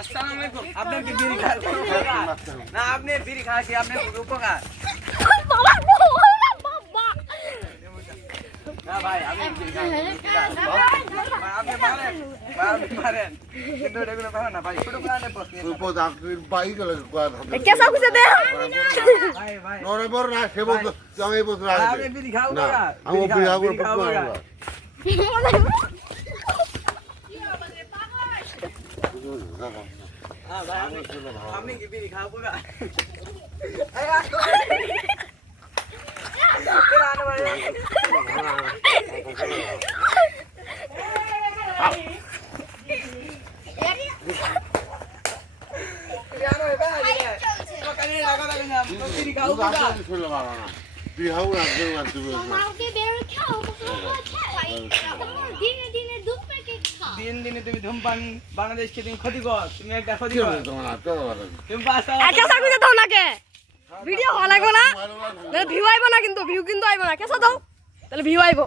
আসসালামু আলাইকুম। আপনার কি বিড়ি খাওয়ার কোনো উপকার? না, আপনি বিড়ি খাওয়া কি আপনার কোনো উপকার? না ভাই, আমি বিড়ি খাওয়া কোনো উপকার। ভাই, আপনি মারেন। ভাই, আপনি মারেন। কিন্তু এটা কোনো ব্যাপার না ভাই। ছোট প্রাণের প্রশ্ন। কেসা খুঁজে দে ভাই, ভাই। আমি আপনি বিড়ি খাওয়া না, উপকার? আমি বিড়ি বিড়ি খাওয়া খাবো উপকার? হ্যাঁ, ভাই, আপনি কি বিড়ি খাওয়া উপকার? এই, আসো। এরা আনো ভাই। এরা আনো ভাই, ভাই। সকালে লাগা লাগে না। বিড়ি খাওয়া উপকার? দিন দিনে তুমি ধূমপান বাংলাদেশকে তুমি ক্ষতিকর, তুমি একটা ক্ষতিকর। তুমি কেসা খুঁজে দাও নাকে ভিডিও হওয়া লাগবে না ভিউ আইব না কিন্তু ভিউ কিন্তু আইব না কেসা দাও তাহলে ভিউ আইব